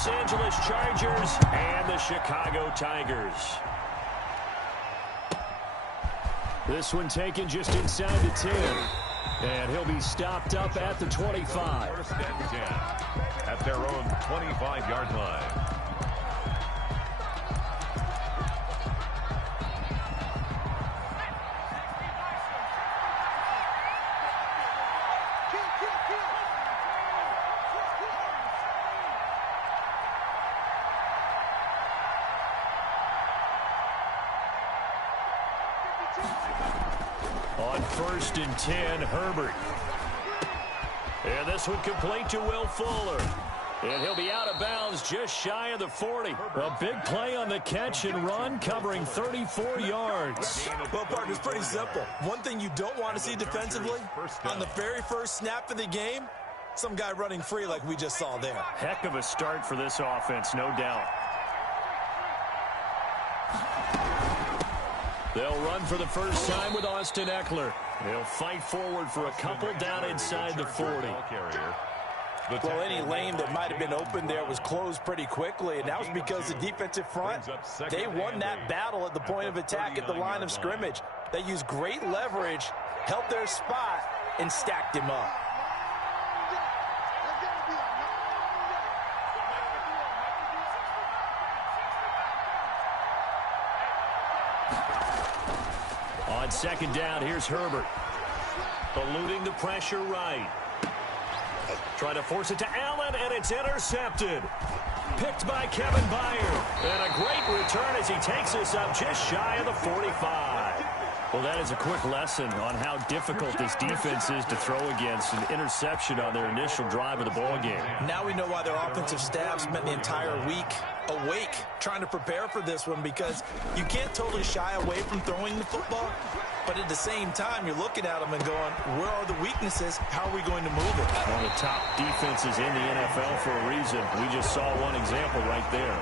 Los Angeles Chargers and the Chicago Tigers. This one taken just inside the 10. And he'll be stopped up at the 25. First and 10 at their own 25-yard line. On first and 10, Herbert. And this one complete to Will Fuller. And he'll be out of bounds just shy of the 40. A big play on the catch and run, covering 34 yards. Well, partner, it's pretty simple. One thing you don't want to see defensively, on the very first snap of the game, some guy running free like we just saw there. Heck of a start for this offense, no doubt. They'll run for the first time with Austin Eckler. They'll fight forward for a couple down inside the 40. Well, any lane that might have been open there was closed pretty quickly, and that was because the defensive front, they won that battle at the point of attack at the line of scrimmage. They used great leverage, held their spot, and stacked him up. On second down, here's Herbert. Eluding the pressure right. Trying to force it to Allen, and it's intercepted. Picked by Kevin Byard. And a great return as he takes us up just shy of the 45. Well, that is a quick lesson on how difficult this defense is to throw against. An interception on their initial drive of the ball game. Now we know why their offensive staff spent the entire week awake trying to prepare for this one, because you can't totally shy away from throwing the football, but at the same time, you're looking at them and going, where are the weaknesses? How are we going to move it? One of the top defenses in the NFL for a reason. We just saw one example right there.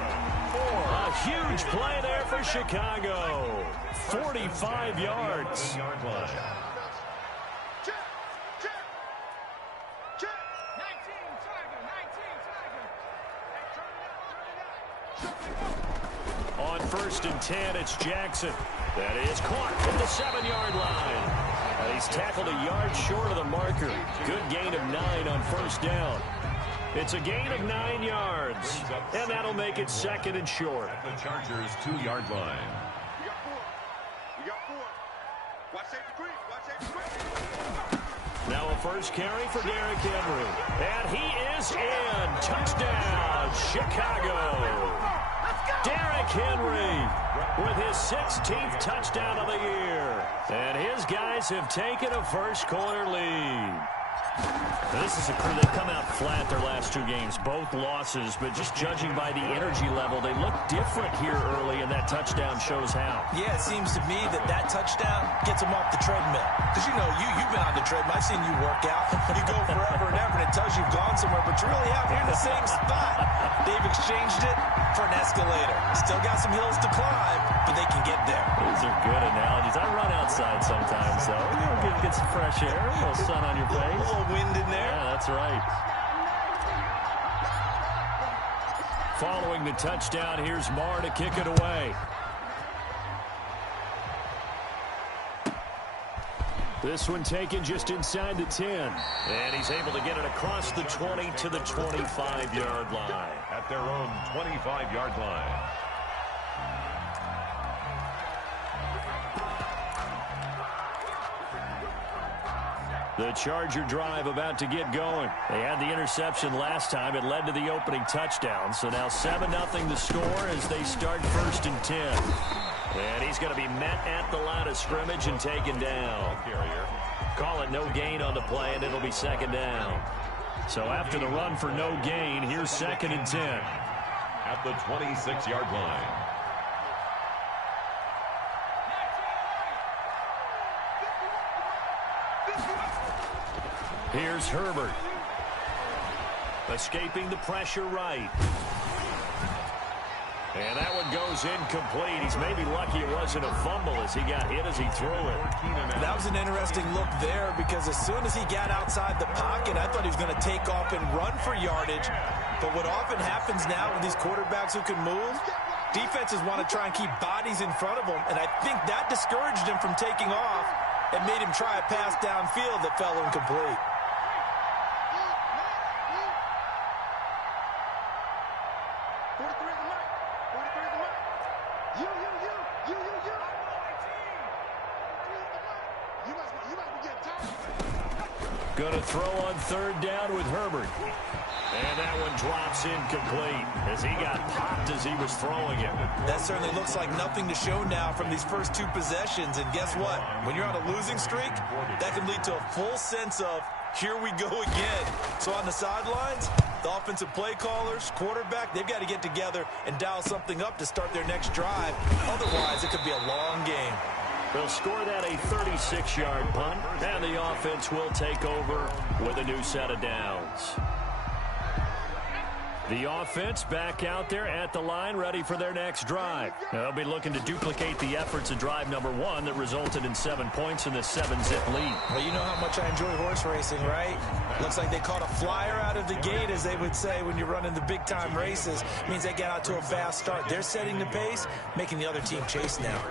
A huge play there for Chicago. 45 yards. On first and 10, it's Jackson. That is caught at the 7-yard line. And he's tackled a yard short of the marker. Good gain of 9 on first down. It's a gain of 9 yards, and that'll make it second and short. At the Chargers' 2-yard line. Now a first carry for Derrick Henry. And he is in. Touchdown, Chicago. Derrick Henry with his 16th touchdown of the year. And his guys have taken a first-quarter lead. This is a crew that come out flat their last 2 games, both losses, but just judging by the energy level, they look different here early, and that touchdown shows how. Yeah, it seems to me that touchdown gets them off the treadmill. Because, you know, you've been on the treadmill. I've seen you work out. You go forever and ever, and it tells you've gone somewhere, but you're really out here in the same spot. They've exchanged it for an escalator. Still got some hills to climb, but they can get there. These are good analogies. I run outside sometimes, though. Get some fresh air, a little sun on your face. A little wind in there. Yeah, that's right. Following the touchdown, here's Marr to kick it away. This one taken just inside the 10. And he's able to get it across the 20 to the 25-yard line. At their own 25-yard line. The Charger drive about to get going. They had the interception last time. It led to the opening touchdown. So now 7-0 the score as they start first and 10. And he's going to be met at the line of scrimmage and taken down. Call it no gain on the play, and it'll be second down. So after the run for no gain, here's second and 10. At the 26-yard line. Here's Herbert. Escaping the pressure right. And that one goes incomplete. He's maybe lucky it wasn't a fumble as he got hit as he threw it. That was an interesting look there because as soon as he got outside the pocket, I thought he was going to take off and run for yardage. But what often happens now with these quarterbacks who can move, defenses want to try and keep bodies in front of them. And I think that discouraged him from taking off and made him try a pass downfield that fell incomplete. Going to throw on third down with Herbert. And that one drops incomplete as he got popped as he was throwing it. That certainly looks like nothing to show now from these first two possessions. And guess what? When you're on a losing streak, that can lead to a full sense of, here we go again. So on the sidelines, the offensive play callers, quarterback, they've got to get together and dial something up to start their next drive. Otherwise, it could be a long game. They'll score that a 36-yard punt, and the offense will take over with a new set of downs. The offense back out there at the line, ready for their next drive. They'll be looking to duplicate the efforts of drive number 1 that resulted in 7 points in the 7-zip lead. Well, you know how much I enjoy horse racing, right? Looks like they caught a flyer out of the gate, as they would say when you're running the big-time races. Means they get out to a fast start. They're setting the pace, making the other team chase now.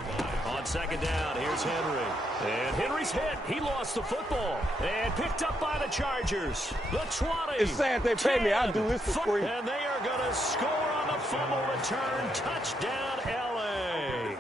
On second down, here's Henry. And Henry's hit. He lost the football. And picked up by the Chargers. The 20. It's sad they pay me. I'll do this for free. And they are going to score on the fumble return. Touchdown, L.A.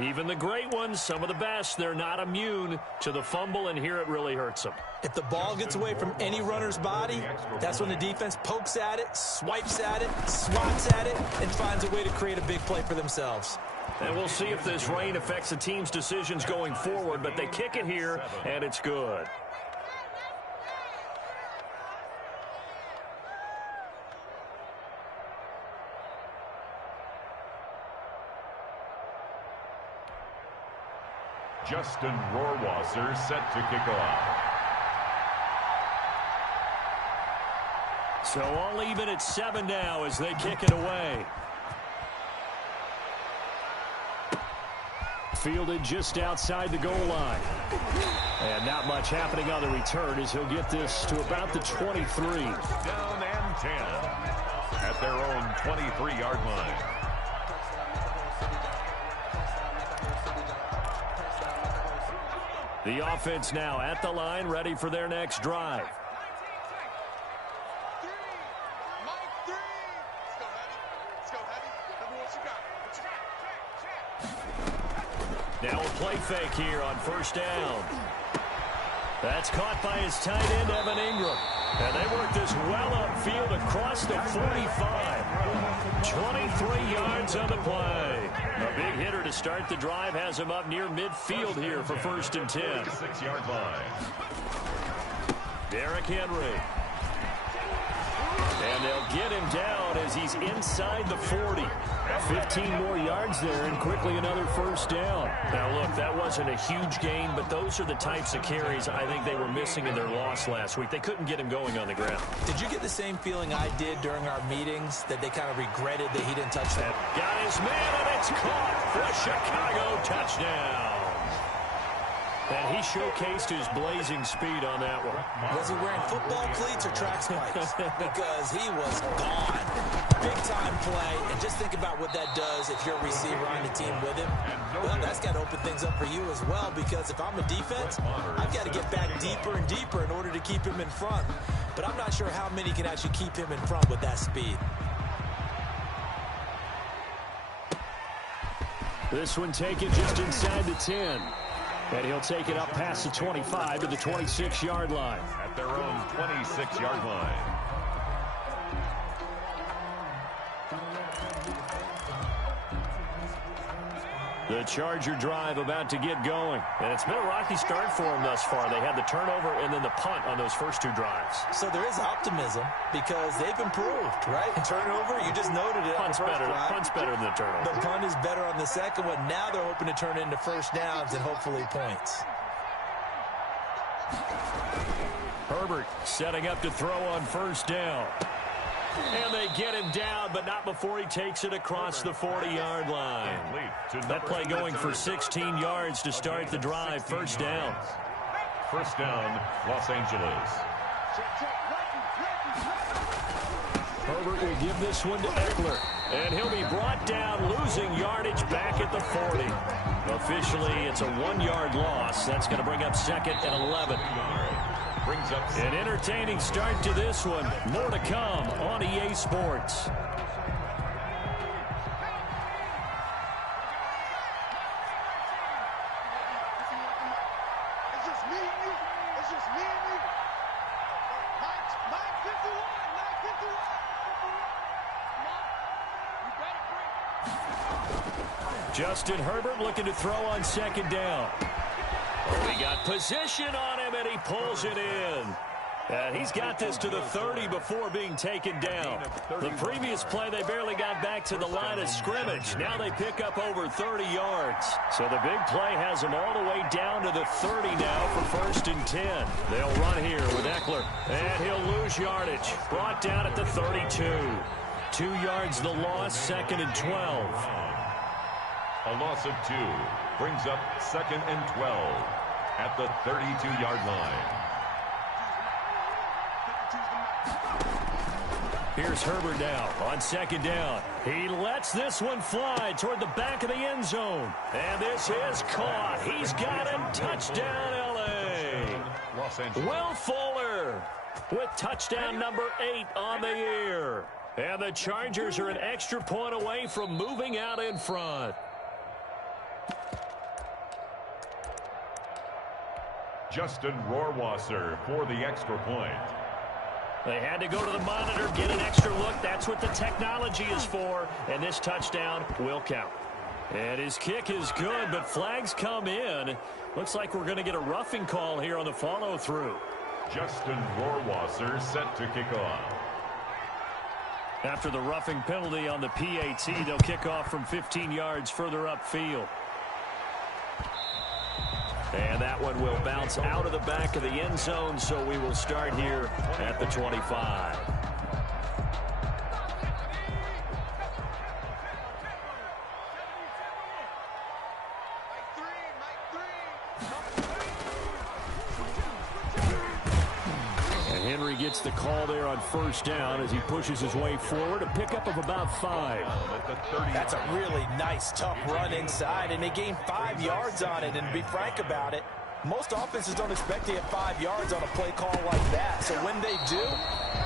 Even the great ones, some of the best, they're not immune to the fumble, and here it really hurts them. If the ball gets away from any runner's body, that's when the defense pokes at it, swipes at it, swats at it, and finds a way to create a big play for themselves. And we'll see if this rain affects the team's decisions going forward, but they kick it here, and it's good. Justin Rohrwasser set to kick off. So all even at 7 now as they kick it away. Fielded just outside the goal line. And not much happening on the return as he'll get this to about the 23. Down and 10 at their own 23-yard line. The offense now at the line, ready for their next drive. Now a play fake here on first down. That's caught by his tight end, Evan Ingram. And they work this well upfield across the 45. 23 yards on the play. A big hitter to start the drive has him up near midfield here for first and 10. 6-yard line. Derrick Henry. And they'll get him down as he's inside the 40. 15 more yards there and quickly another first down. Now, look, that wasn't a huge gain, but those are the types of carries I think they were missing in their loss last week. They couldn't get him going on the ground. Did you get the same feeling I did during our meetings, that they kind of regretted that he didn't touch that? Got his man, and it's caught for a Chicago touchdown. And he showcased his blazing speed on that one. Was he wearing football cleats or track spikes? Because he was gone. Big-time play, and just think about what that does if you're a receiver on the team with him. Well, that's got to open things up for you as well, because if I'm a defense, I've got to get back deeper and deeper in order to keep him in front. But I'm not sure how many can actually keep him in front with that speed. This one taken just inside the 10. And he'll take it up past the 25 to the 26-yard line. At their own 26-yard line. The Charger drive about to get going. And it's been a rocky start for them thus far. They had the turnover and then the punt on those first two drives. So there is optimism because they've improved, right? Turnover, you just noted it. Punt's better than the turnover. The punt is better on the second one. Now they're hoping to turn into first downs and hopefully points. Herbert setting up to throw on first down. And they get him down, but not before he takes it across the 40-yard line. That play going for 16 yards to start the drive. First down. First down, Los Angeles. Herbert will give this one to Eckler. And he'll be brought down, losing yardage back at the 40. Officially, it's a 1-yard loss. That's going to bring up second and 11. Brings up an entertaining start to this one. More to come on EA Sports. Justin Herbert looking to throw on second down. Oh, he got position on him, and he pulls it in. And he's got this to the 30 before being taken down. The previous play, they barely got back to the line of scrimmage. Now they pick up over 30 yards. So the big play has them all the way down to the 30 now for first and 10. They'll run here with Eckler, and he'll lose yardage. Brought down at the 32. 2 yards the loss, second and 12. A loss of 2 brings up second and 12 at the 32-yard line. Here's Herbert now on second down. He lets this one fly toward the back of the end zone. And this is caught. He's got him. Touchdown, L.A. Los Angeles. Will Fuller with touchdown number 8 on the year. And the Chargers are an extra point away from moving out in front. Justin Rohrwasser for the extra point. They had to go to the monitor, get an extra look. That's what the technology is for. And this touchdown will count. And his kick is good, but flags come in. Looks like we're going to get a roughing call here on the follow-through. Justin Rohrwasser set to kick off. After the roughing penalty on the PAT, they'll kick off from 15 yards further upfield. And that one will bounce out of the back of the end zone, so we will start here at the 25. And Henry gets the call there on first down as he pushes his way forward, a pickup of about 5. That's a really nice, tough run inside, and they gained 5 yards on it. And to be frank about it, most offenses don't expect to get 5 yards on a play call like that. So when they do,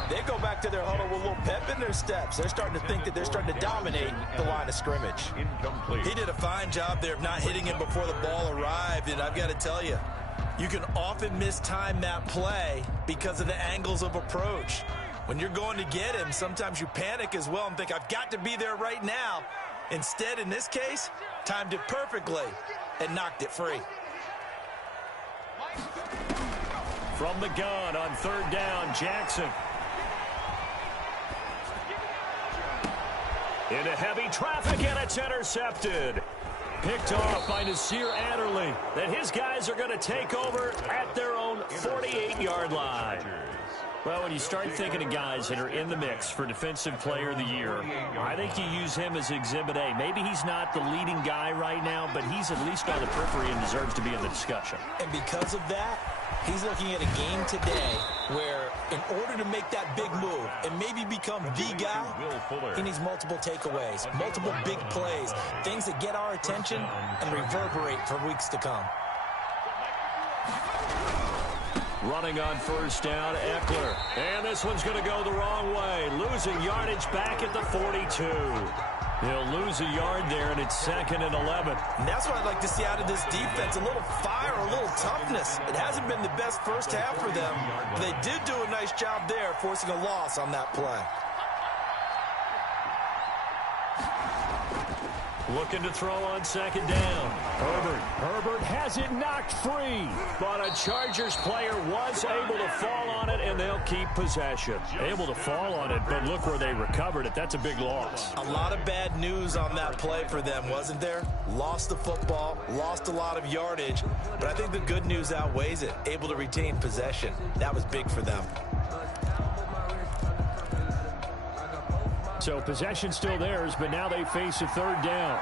they go back to their huddle with a little pep in their steps. They're starting to think that they're starting to dominate the line of scrimmage. Incomplete. He did a fine job there of not hitting him before the ball arrived, and I've got to tell you, you can often mistime that play because of the angles of approach. When you're going to get him, sometimes you panic as well and think, I've got to be there right now. Instead, in this case, timed it perfectly and knocked it free. From the gun on third down, Jackson. Into heavy traffic, and it's intercepted. Picked off by Nasir Adderley. And his guys are going to take over at their own 48-yard line. Well, when you start thinking of guys that are in the mix for Defensive Player of the Year, I think you use him as Exhibit A. Maybe he's not the leading guy right now, but he's at least on the periphery and deserves to be in the discussion. And because of that, he's looking at a game today where in order to make that big move and maybe become the guy, he needs multiple takeaways, multiple big plays, things that get our attention and reverberate for weeks to come. Running on first down, Eckler. And this one's going to go the wrong way. Losing yardage back at the 42. He'll lose a yard there, and it's second and 11. And that's what I'd like to see out of this defense, a little fire, a little toughness. It hasn't been the best first half for them, but they did do a nice job there, forcing a loss on that play. Looking to throw on second down. Herbert has it knocked free. But a Chargers player was able to fall on it, and they'll keep possession. Able to fall on it, but look where they recovered it. That's a big loss. A lot of bad news on that play for them, wasn't there? Lost the football, lost a lot of yardage, but I think the good news outweighs it. Able to retain possession. That was big for them. So possession still theirs, but now they face a third down.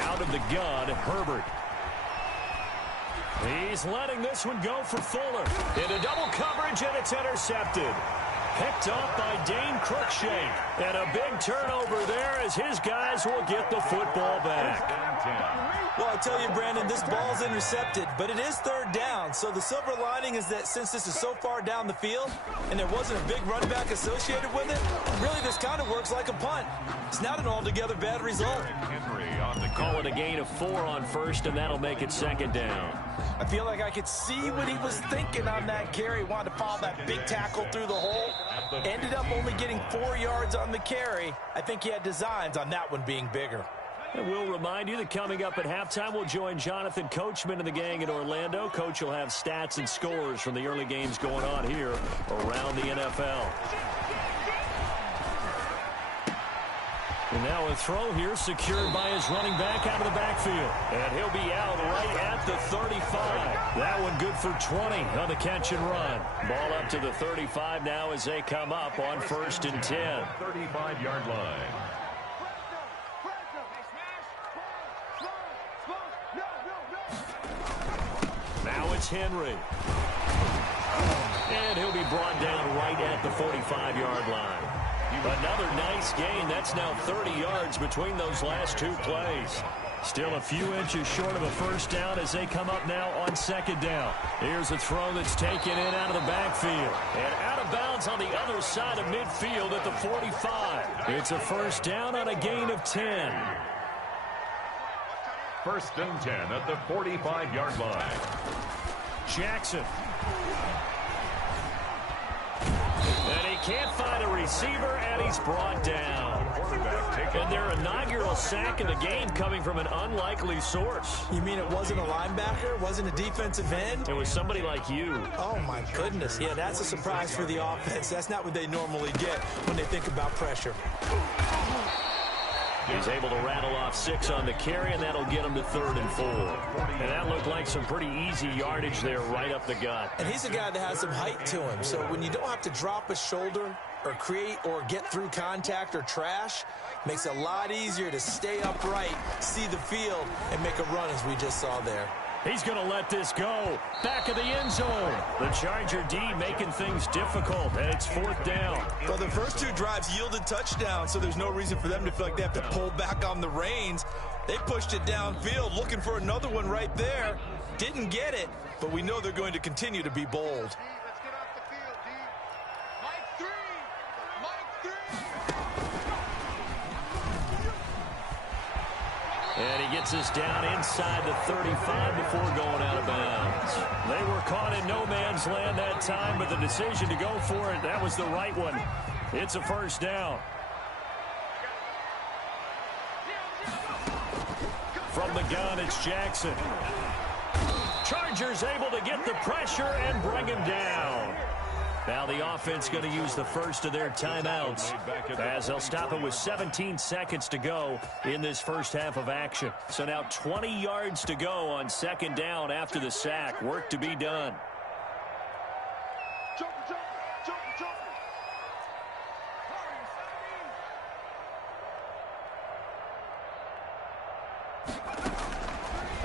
Out of the gun, Herbert. He's letting this one go for Fuller. Into double coverage, and it's intercepted. Picked off by Dane Cruikshank. And a big turnover there as his guys will get the football back. Well, I tell you, Brandon, this ball's intercepted, but it is third down. So the silver lining is that since this is so far down the field and there wasn't a big run back associated with it, really this kind of works like a punt. It's not an altogether bad result. Call it a gain of 4 on first, and that'll make it second down. I feel like I could see what he was thinking on that carry. Wanted to follow that big tackle through the hole. Ended up only getting 4 yards on the carry. I think he had designs on that one being bigger. And we'll remind you that coming up at halftime, we'll join Jonathan Coachman and the gang in Orlando. Coach will have stats and scores from the early games going on here around the NFL. And now a throw here secured by his running back out of the backfield. And he'll be out right at the 35. That one good for 20 on the catch and run. Ball up to the 35 now as they come up on 1st and 10. 35-yard line. Now it's Henry. And he'll be brought down right at the 45-yard line. Another nice gain. That's now 30 yards between those last 2 plays. Still a few inches short of a first down as they come up now on second down. Here's a throw that's taken in out of the backfield. And out of bounds on the other side of midfield at the 45. It's a first down on a gain of 10. 1st and 10 at the 45-yard line. Jackson. And he can't find a receiver, and he's brought down. And their inaugural sack in the game coming from an unlikely source. You mean it wasn't a linebacker? Wasn't a defensive end? It was somebody like you. Oh, my goodness. Yeah, that's a surprise for the offense. That's not what they normally get when they think about pressure. He's able to rattle off 6 on the carry, and that'll get him to 3rd and 4. And that looked like some pretty easy yardage there right up the gut. And he's a guy that has some height to him. So when you don't have to drop a shoulder or create or get through contact or trash, makes it a lot easier to stay upright, see the field, and make a run as we just saw there. He's going to let this go. Back of the end zone. The Charger D making things difficult, and it's 4th down. Well, the first 2 drives yielded touchdowns, so there's no reason for them to feel like they have to pull back on the reins. They pushed it downfield, looking for another one right there. Didn't get it, but we know they're going to continue to be bold. And he gets us down inside the 35 before going out of bounds. They were caught in no man's land that time, but the decision to go for it, that was the right one. It's a first down. From the gun, it's Jackson. Chargers able to get the pressure and bring him down. Now the offense going to use the first of their timeouts as they'll stop it with 17 seconds to go in this first half of action. So now 20 yards to go on second down after the sack. Work to be done.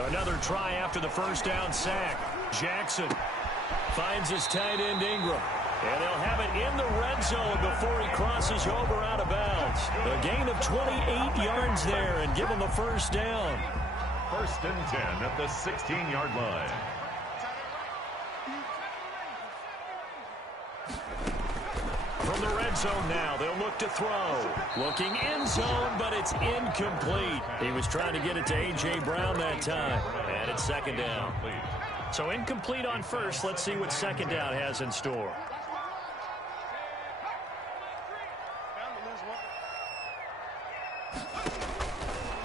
Another try after the first down sack. Jackson finds his tight end Ingram. And they'll have it in the red zone before he crosses over out of bounds. A gain of 28 yards there and give him a first down. 1st and 10 at the 16-yard line. From the red zone now, they'll look to throw. Looking end zone, but it's incomplete. He was trying to get it to A.J. Brown that time. And it's second down. So incomplete on first. Let's see what second down has in store.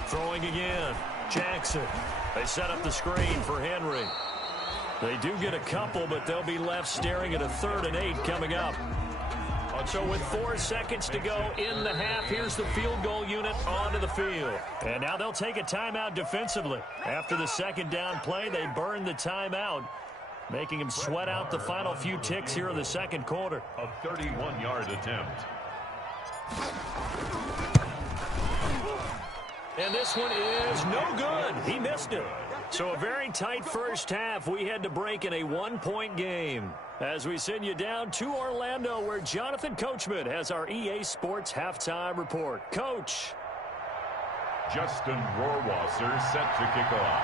Throwing again. Jackson. They set up the screen for Henry. They do get a couple, but they'll be left staring at a 3rd and 8 coming up. So with 4 seconds to go in the half, here's the field goal unit onto the field. And now they'll take a timeout defensively. After the second down play, they burn the timeout, making him sweat out the final few ticks here in the second quarter. A 31-yard attempt. And this one is no good. He missed it. So a very tight first half. We had to break in a 1-point game. As we send you down to Orlando, where Jonathan Coachman has our EA Sports halftime report. Coach. Justin Rohrwasser set to kick off.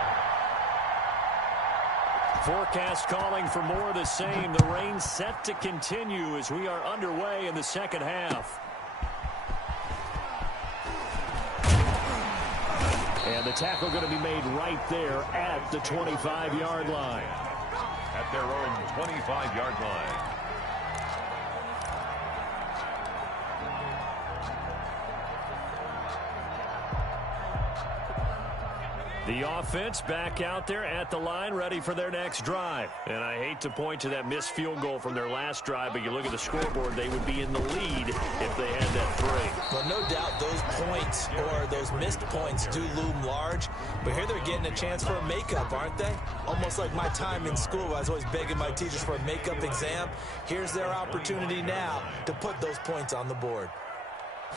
Forecast calling for more of the same. The rain set to continue as we are underway in the second half. And the tackle going to be made right there at the 25-yard line. At their own 25-yard line. The offense back out there at the line, ready for their next drive. And I hate to point to that missed field goal from their last drive, but you look at the scoreboard, they would be in the lead if they had that 3. Well, no doubt those points or those missed points do loom large, but here they're getting a chance for a makeup, aren't they? Almost like my time in school. I was always begging my teachers for a makeup exam. Here's their opportunity now to put those points on the board.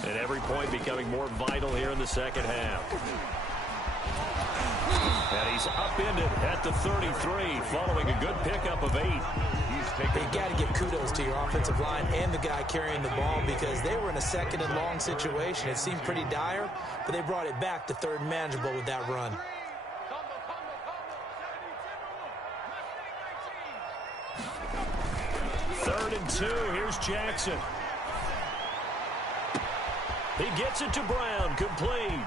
And every point becoming more vital here in the second half. And he's upended at the 33, following a good pickup of 8. You got to give kudos to your offensive line and the guy carrying the ball, because they were in a second and long situation. It seemed pretty dire, but they brought it back to third and manageable with that run. Third and 2. Here's Jackson. He gets it to Brown, complete.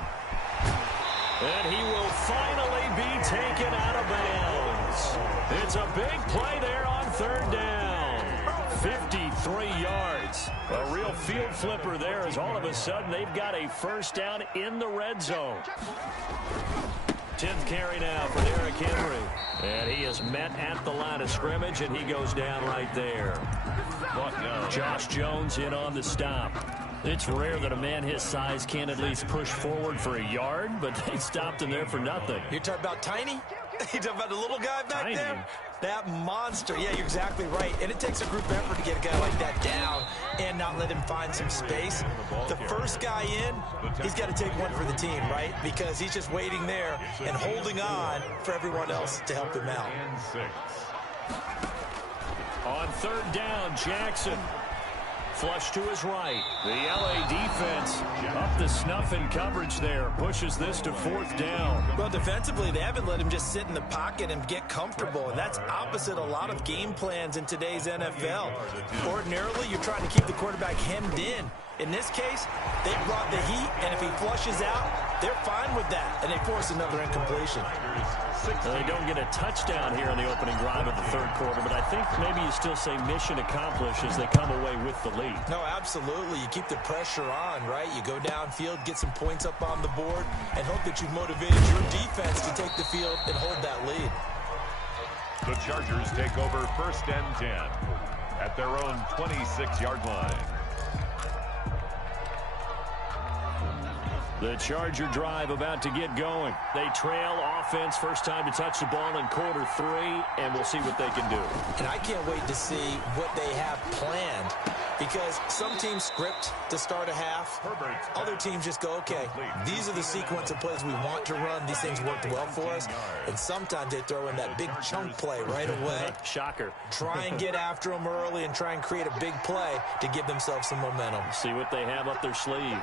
And he will finally be taken out of bounds. It's a big play there on third down. 53 yards. A real field flipper there, as all of a sudden they've got a first down in the red zone. 10th carry now for Derrick Henry. And he is met at the line of scrimmage, and he goes down right there. Josh Jones in on the stop. It's rare that a man his size can't at least push forward for a yard, but they stopped him there for nothing. You're talking about Tiny? You're talking about the little guy back Tiny. there? That monster. Yeah, you're exactly right. And it takes a group effort to get a guy like that down and not let him find some space. The first guy in, he's got to take one for the team, right? Because he's just waiting there and holding on for everyone else to help him out. And 6. On third down, Jackson. Flush to his right. The LA defense up the snuff in coverage there. Pushes this to fourth down. Well, defensively, they haven't let him just sit in the pocket and get comfortable. And that's opposite a lot of game plans in today's NFL. Ordinarily, you're trying to keep the quarterback hemmed in. In this case, they brought the heat, and if he flushes out, they're fine with that. And they force another incompletion. They don't get a touchdown here in the opening drive of the third quarter, but I think maybe you still say mission accomplished as they come away with the lead. No, absolutely. You keep the pressure on, right? You go downfield, get some points up on the board, and hope that you've motivated your defense to take the field and hold that lead. The Chargers take over first and 10 at their own 26-yard line. The Charger drive about to get going. They trail offense, first time to touch the ball in quarter 3, and we'll see what they can do. And I can't wait to see what they have planned, because some teams script to start a half. Other teams just go, okay, these are the sequence of plays we want to run. These things worked well for us. And sometimes they throw in that big chunk play right away. Shocker. Try and get after them early and try and create a big play to give themselves some momentum. See what they have up their sleeve.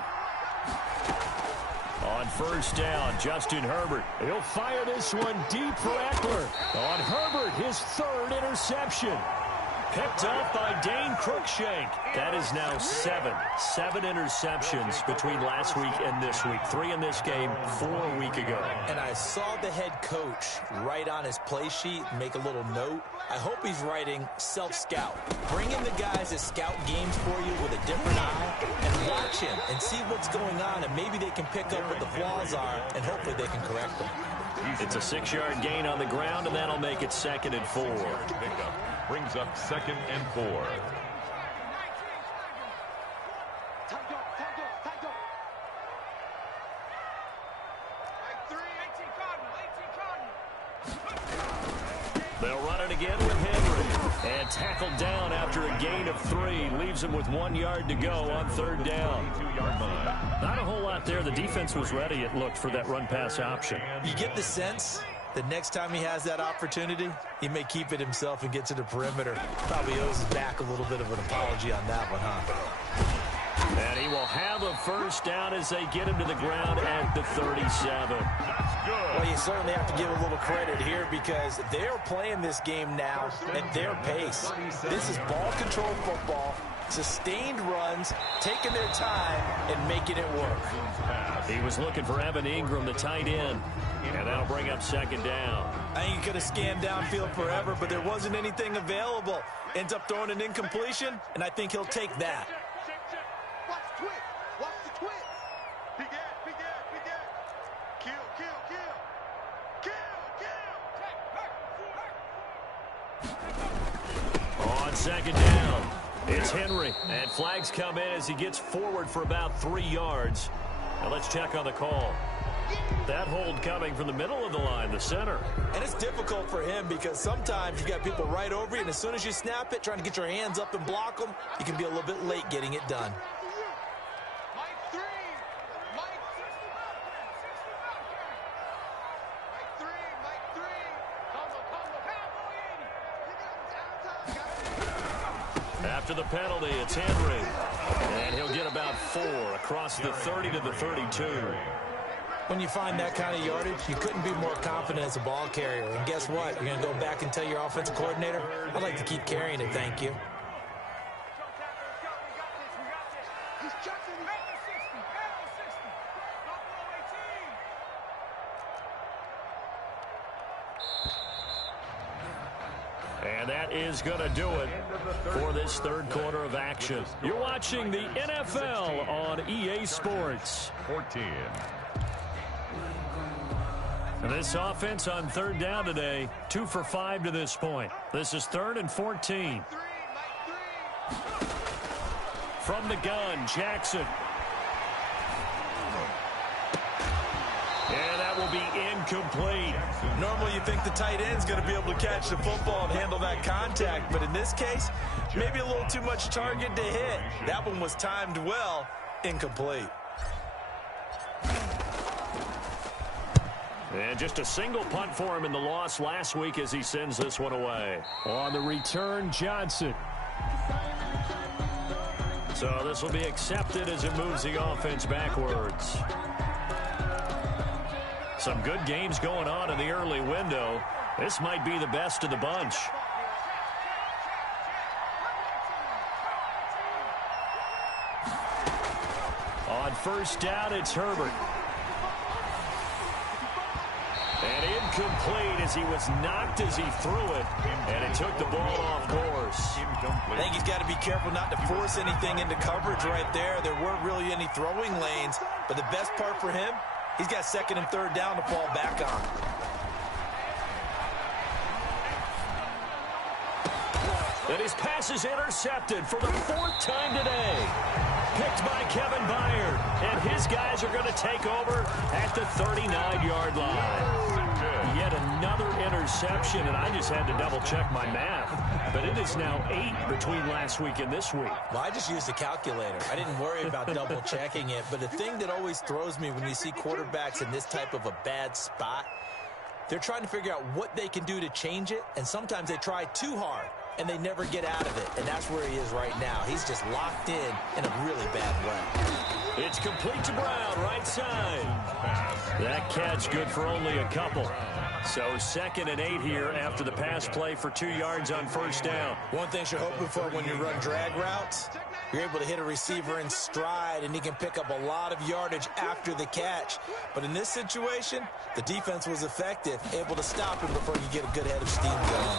On first down, Justin Herbert. He'll fire this one deep for Eckler. On Herbert, his third interception. Picked up by Dane Cruikshank. That is now 7 interceptions between last week and this week. 3 in this game, 4 a week ago. And I saw the head coach write on his play sheet, make a little note. I hope he's writing self-scout. Bring in the guys that scout games for you with a different eye and watch him and see what's going on, and maybe they can pick up what the flaws are, and hopefully they can correct them. It's a 6-yard gain on the ground, and that'll make it 2nd and 4. Pickup brings up 2nd and 4. They'll run it again with Henry. And tackled down after a gain of 3. Leaves him with 1 yard to go on 3rd down. Not a whole lot there. The defense was ready, it looked, for that run-pass option. You get the sense that next time he has that opportunity, he may keep it himself and get to the perimeter. Probably owes his back a little bit of an apology on that one, huh? And he will have a 1st down as they get him to the ground at the 37. That's good. Well, you certainly have to give a little credit here because they're playing this game now at their pace. This is ball control football, sustained runs, taking their time, and making it work. He was looking for Evan Ingram, the tight end, and that'll bring up 2nd down. I think he could have scanned downfield forever, but there wasn't anything available. Ends up throwing an incompletion, and I think he'll take that. On 2nd down, it's Henry. And flags come in as he gets forward for about 3 yards. Now let's check on the call. That hold coming from the middle of the line, the center. And it's difficult for him because sometimes you got people right over you, and as soon as you snap it, trying to get your hands up and block them, you can be a little bit late getting it done. After the penalty, it's Henry. And he'll get about 4 across the 30 to the 32. When you find that kind of yardage, you couldn't be more confident as a ball carrier. And guess what? You're going to go back and tell your offensive coordinator, I'd like to keep carrying it, thank you. And that is going to do it for this 3rd quarter of action. You're watching the NFL on EA Sports. 14. And this offense on 3rd down today, 2 for 5 to this point. This is 3rd and 14. From the gun, Jackson. And that will be incomplete. Normally you think the tight end's going to be able to catch the football and handle that contact, but in this case, maybe a little too much target to hit. That one was timed well, incomplete. And just a single punt for him in the loss last week as he sends this one away. On the return, Johnson. So this will be accepted as it moves the offense backwards. Some good games going on in the early window. This might be the best of the bunch. On 1st down, it's Herbert. And incomplete as he was knocked as he threw it. And it took the ball off course. I think he's got to be careful not to force anything into coverage right there. There weren't really any throwing lanes. But the best part for him, he's got 2nd and 3rd down to fall back on. And his pass is intercepted for the 4th time today. Picked by Kevin Byard. And his guys are going to take over at the 39-yard line. Yet another interception, and I just had to double-check my math. But it is now 8 between last week and this week. Well, I just used a calculator. I didn't worry about double-checking it. But the thing that always throws me when you see quarterbacks in this type of a bad spot, they're trying to figure out what they can do to change it, and sometimes they try too hard, and they never get out of it. And that's where he is right now. He's just locked in a really bad way. It's complete to Brown, right side. That catch good for only a couple. So 2nd and 8 here after the pass play for 2 yards on 1st down. One thing you're hoping for when you run drag routes, you're able to hit a receiver in stride, and he can pick up a lot of yardage after the catch. But in this situation, the defense was effective, able to stop him before you get a good head of steam going.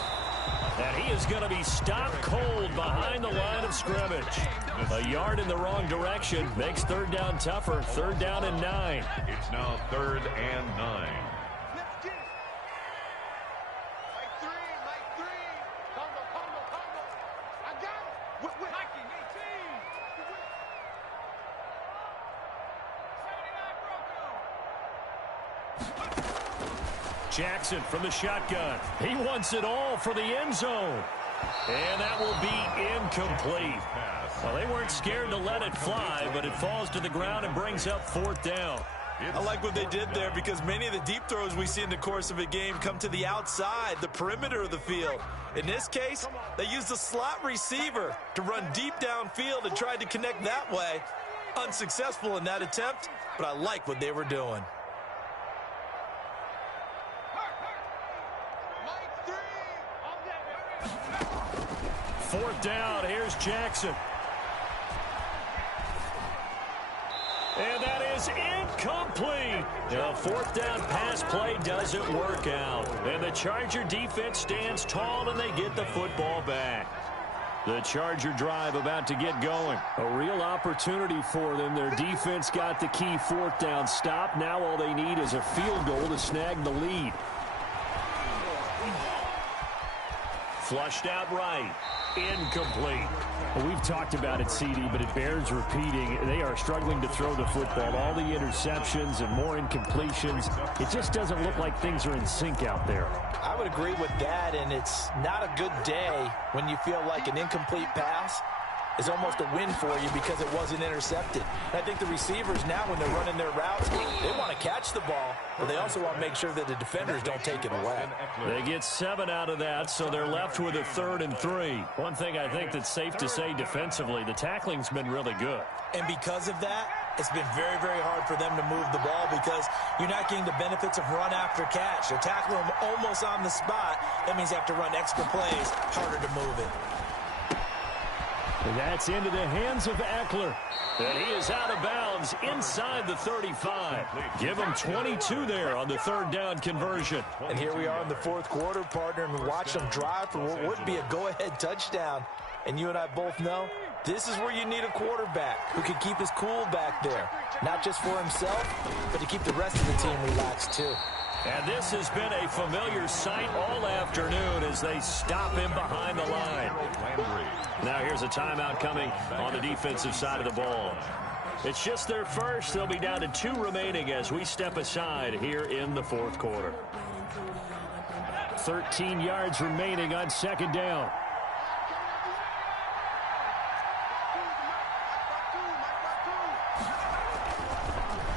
And he is going to be stopped cold behind the line of scrimmage. A yard in the wrong direction makes 3rd down tougher. 3rd down and 9. It's now 3rd and 9. Jackson from the shotgun. He wants it all for the end zone. And that will be incomplete. Well, they weren't scared to let it fly, but it falls to the ground and brings up 4th down. I like what they did there because many of the deep throws we see in the course of a game come to the outside, the perimeter of the field. In this case, they used the slot receiver to run deep downfield and tried to connect that way. Unsuccessful in that attempt, but I like what they were doing. Fourth down, here's Jackson. And that is incomplete. The 4th down pass play doesn't work out. And the Charger defense stands tall and they get the football back. The Charger drive about to get going. A real opportunity for them. Their defense got the key 4th down stop. Now all they need is a field goal to snag the lead. Flushed out right. Incomplete. Well, we've talked about it, CD, but it bears repeating. They are struggling to throw the football. All the interceptions and more incompletions. It just doesn't look like things are in sync out there. I would agree with that, and it's not a good day when you feel like an incomplete pass is almost a win for you because it wasn't intercepted. And I think the receivers now, when they're running their routes, they want to catch the ball, but they also want to make sure that the defenders don't take it away. They get 7 out of that, so they're left with a 3rd and 3. One thing I think that's safe to say defensively, the tackling's been really good. And because of that, it's been very, very hard for them to move the ball because you're not getting the benefits of run after catch. They're tackling them almost on the spot. That means they have to run extra plays, harder to move it. And that's into the hands of Eckler. And he is out of bounds inside the 35. Give him 22 there on the 3rd down conversion. And here we are in the 4th quarter, partner, and we watch them drive for what would be a go-ahead touchdown. And you and I both know this is where you need a quarterback who can keep his cool back there. Not just for himself, but to keep the rest of the team relaxed too. And this has been a familiar sight all afternoon as they stop him behind the line. Now here's a timeout coming on the defensive side of the ball. It's just their first. They'll be down to 2 remaining as we step aside here in the 4th quarter. 13 yards remaining on 2nd down.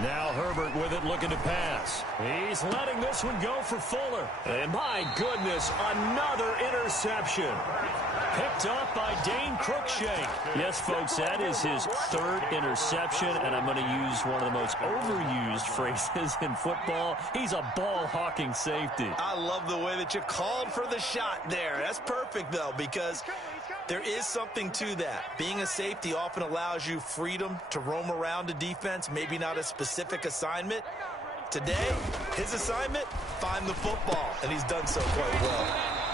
Now Herbert with it, looking to pass. He's letting this one go for Fuller. And my goodness, another interception. Picked up by Dane Cruikshank. Yes, folks, that is his 3rd interception, and I'm going to use one of the most overused phrases in football. He's a ball-hawking safety. I love the way that you called for the shot there. That's perfect, though, because there is something to that. Being a safety often allows you freedom to roam around a defense, maybe not a specific assignment. Today, his assignment, find the football, and he's done so quite well.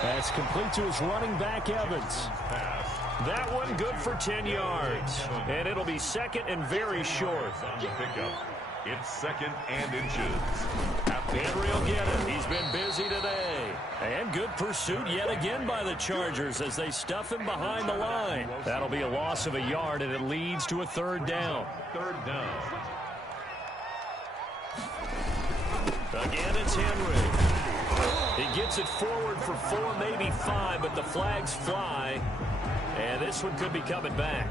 That's complete to his running back, Evans. That one good for 10 yards. And it'll be 2nd and very short. It's 2nd and inches. Henry will get it. He's been busy today. And good pursuit yet again by the Chargers as they stuff him behind the line. That'll be a loss of a yard, and it leads to a 3rd down. 3rd down. Again, it's Henry. He gets it forward for 4, maybe 5, but the flags fly. And this one could be coming back.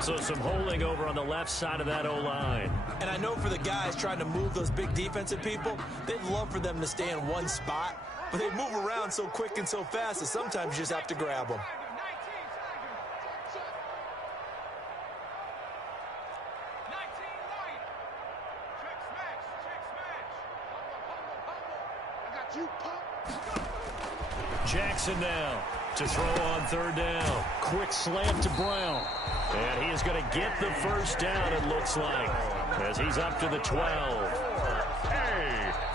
So some holding over on the left side of that O-line. And I know for the guys trying to move those big defensive people, they'd love for them to stay in one spot. But they move around so quick and so fast that sometimes you just have to grab them. Jackson now to throw on 3rd down. Quick slant to Brown. And he is going to get the 1st down, it looks like, as he's up to the 12.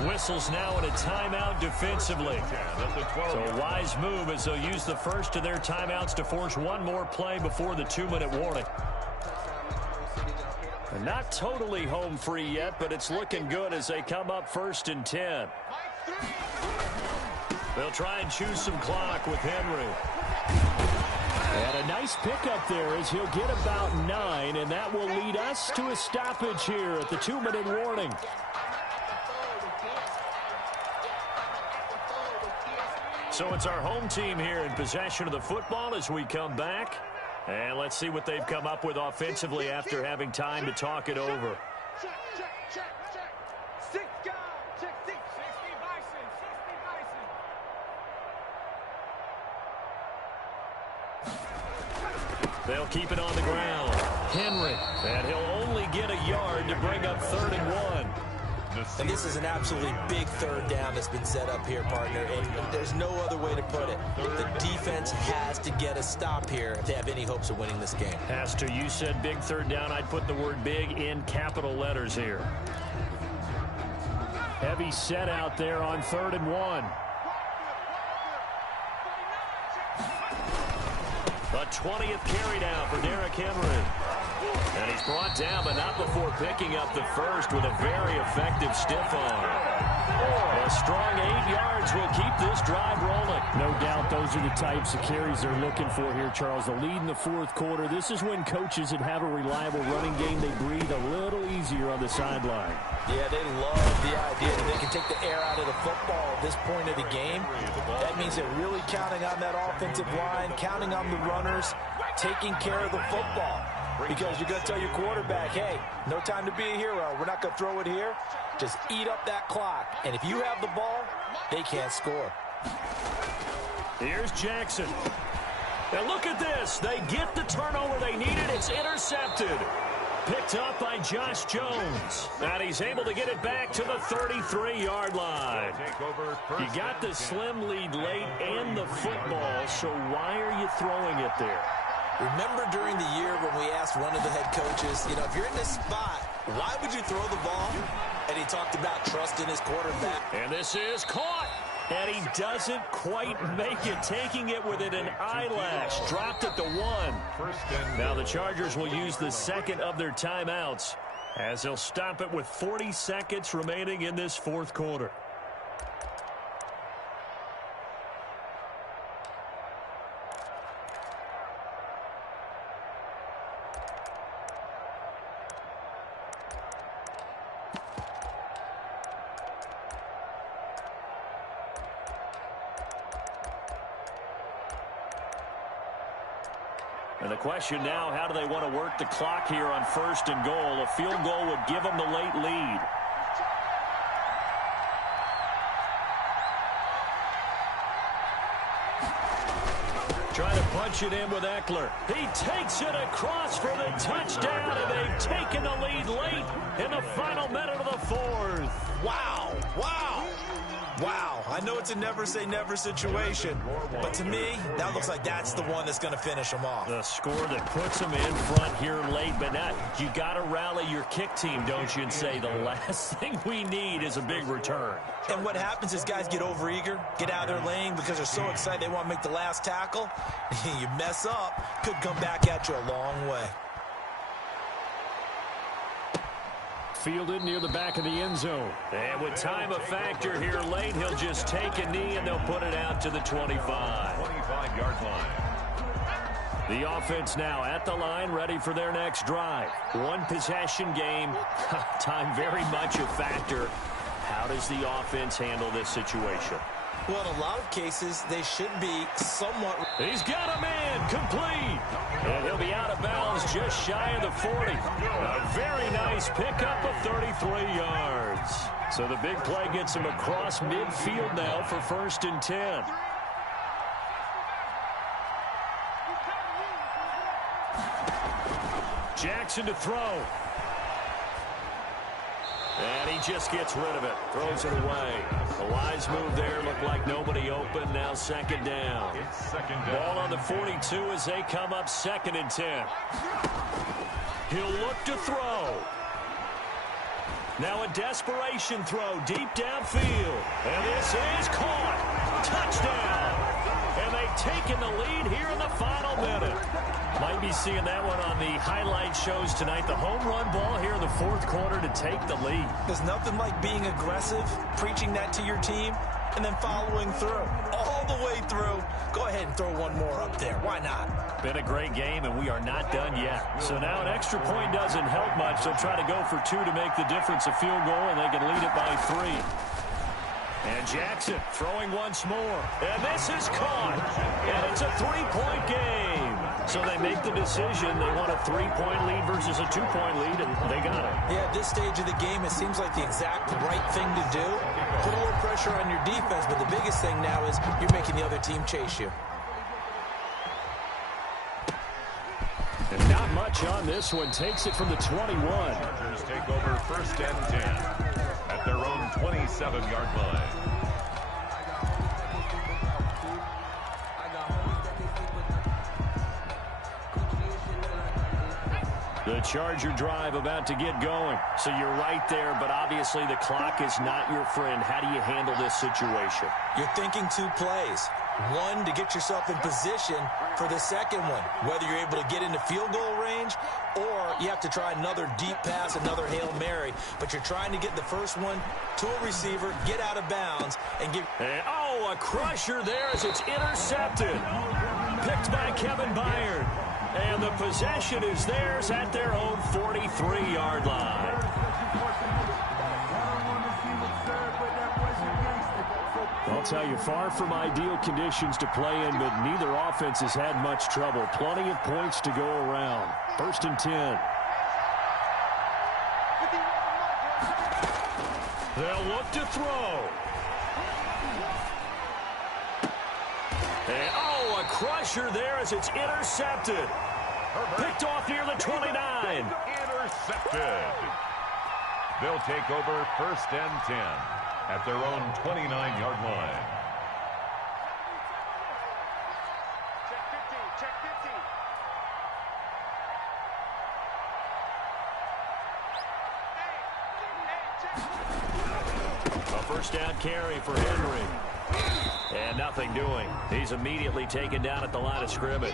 Whistles now in a timeout defensively. So a wise move as they'll use the first of their timeouts to force one more play before the 2-minute warning. And not totally home free yet, but it's looking good as they come up 1st and 10. They'll try and choose some clock with Henry. And a nice pickup there as he'll get about 9, and that will lead us to a stoppage here at the 2-minute warning. So it's our home team here in possession of the football as we come back. And let's see what they've come up with offensively after having time to talk it over. Check. 6 guys. Check 6. 60 Bison. 60 Bison. They'll keep it on the ground. Henry. And he'll only get a yard to bring up 3rd and 1. And this is an absolutely big 3rd down that's been set up here, partner, and there's no other way to put it. The defense has to get a stop here if they have any hopes of winning this game. Has to. You said big 3rd down. I'd put the word big in capital letters here. Heavy set out there on 3rd and 1. The 20th carry down for Derrick Henry. And he's brought down, but not before picking up the first with a very effective stiff arm. A strong 8 yards will keep this drive rolling. No doubt those are the types of carries they're looking for here, Charles. The lead in the 4th quarter. This is when coaches that have a reliable running game, they breathe a little easier on the sideline. Yeah, they love the idea that they can take the air out of the football at this point of the game. That means they're really counting on that offensive line, counting on the runners, taking care of the football. Because you're going to tell your quarterback, hey, no time to be a hero. We're not going to throw it here. Just eat up that clock. And if you have the ball, they can't score. Here's Jackson. Now look at this. They get the turnover they needed. It's intercepted. Picked up by Josh Jones. And he's able to get it back to the 33-yard line. You got the slim lead late and the football, so why are you throwing it there? Remember during the year when we asked one of the head coaches, you know, if you're in this spot, why would you throw the ball? And he talked about trusting his quarterback. And this is caught. And he doesn't quite make it, taking it within an eyelash. Dropped it to 1. Now the Chargers will use the 2nd of their timeouts as they'll stop it with 40 seconds remaining in this 4th quarter. And the question now, how do they want to work the clock here on 1st and goal? A field goal would give them the late lead. Trying to punch it in with Eckler. He takes it across for the touchdown, and they've taken the lead late in the final minute of the 4th. Wow. I know it's a never-say-never situation, but to me, that looks like that's the one that's going to finish them off. The score that puts them in front here late, but not. You got to rally your kick team, don't you, and say the last thing we need is a big return. And what happens is guys get overeager, get out of their lane because they're so excited they want to make the last tackle. You mess up, could come back at you a long way. Fielded near the back of the end zone. And with time a factor here late, he'll just take a knee and they'll put it out to the 25. 25-yard line. The offense now at the line, ready for their next drive. One possession game. Time very much a factor. How does the offense handle this situation? Well, in a lot of cases, they should be somewhat... He's got a man, complete. And he'll be out of bounds just shy of the 40. A very nice pickup of 33 yards. So the big play gets him across midfield now for 1st and 10. Jackson to throw. And he just gets rid of it. Throws it away. A wise move there. Looked like nobody open. Now 2nd down. Ball on the 42 as they come up 2nd and 10. He'll look to throw. Now a desperation throw deep downfield. And this is caught. Touchdown. And they've taken the lead here in the final minute. Might be seeing that one on the highlight shows tonight. The home run ball here in the 4th quarter to take the lead. There's nothing like being aggressive, preaching that to your team, and then following through. All the way through. Go ahead and throw one more up there. Why not? Been a great game, and we are not done yet. So now an extra point doesn't help much. They'll try to go for 2 to make the difference a field goal, and they can lead it by 3. And Jackson throwing once more. And this is caught. And it's a three-point game. So they make the decision. They want a three-point lead versus a two-point lead, and they got it. Yeah, at this stage of the game, it seems like the exact right thing to do. Put a little pressure on your defense, but the biggest thing now is you're making the other team chase you. And not much on this one. Takes it from the 21. Chargers take over first and 10 at their own 27-yard line. The Charger drive about to get going. So you're right there, but obviously the clock is not your friend. How do you handle this situation? You're thinking two plays. One, to get yourself in position for the second one, whether you're able to get into field goal range or you have to try another deep pass, another Hail Mary. But you're trying to get the first one to a receiver, get out of bounds, and get... And, oh, a crusher there as it's intercepted. Picked by Kevin Byard. And the possession is theirs at their own 43-yard line. I'll tell you, far from ideal conditions to play in, but neither offense has had much trouble. Plenty of points to go around. First and 10. They'll look to throw. And, oh, a crusher there as it's intercepted. Picked off near the 29. Intercepted. They'll take over first and 10 at their own 29-yard line. Check 50. A first down carry for Henry. And nothing doing. He's immediately taken down at the line of scrimmage.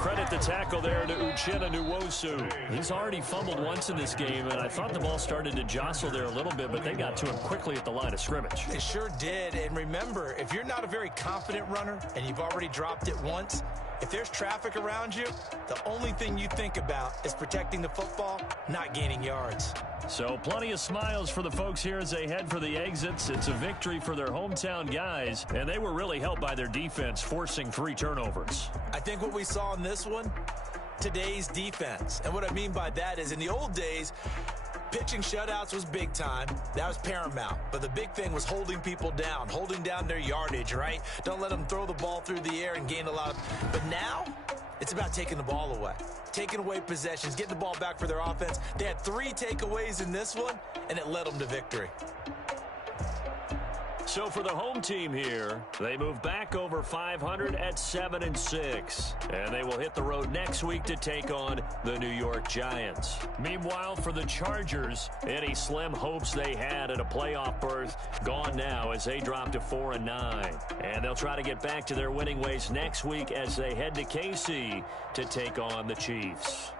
Credit the tackle there to Uchenna Nwosu. He's already fumbled once in this game, and I thought the ball started to jostle there a little bit, but they got to him quickly at the line of scrimmage. It sure did. And remember, if you're not a very confident runner and you've already dropped it once, if there's traffic around you, the only thing you think about is protecting the football, not gaining yards. So plenty of smiles for the folks here as they head for the exits. It's a victory for their hometown guys, and they were really helped by their defense, forcing 3 turnovers. I think what we saw in this one, today's defense. And what I mean by that is in the old days, pitching shutouts was big time. That was paramount. But the big thing was holding people down, holding down their yardage, right? Don't let them throw the ball through the air and gain a lot of... But now, it's about taking the ball away. Taking away possessions, getting the ball back for their offense. They had 3 takeaways in this one, and it led them to victory. So for the home team here, they move back over 500 at 7-6. And they will hit the road next week to take on the New York Giants. Meanwhile, for the Chargers, any slim hopes they had at a playoff berth gone now as they drop to 4-9. And they'll try to get back to their winning ways next week as they head to KC to take on the Chiefs.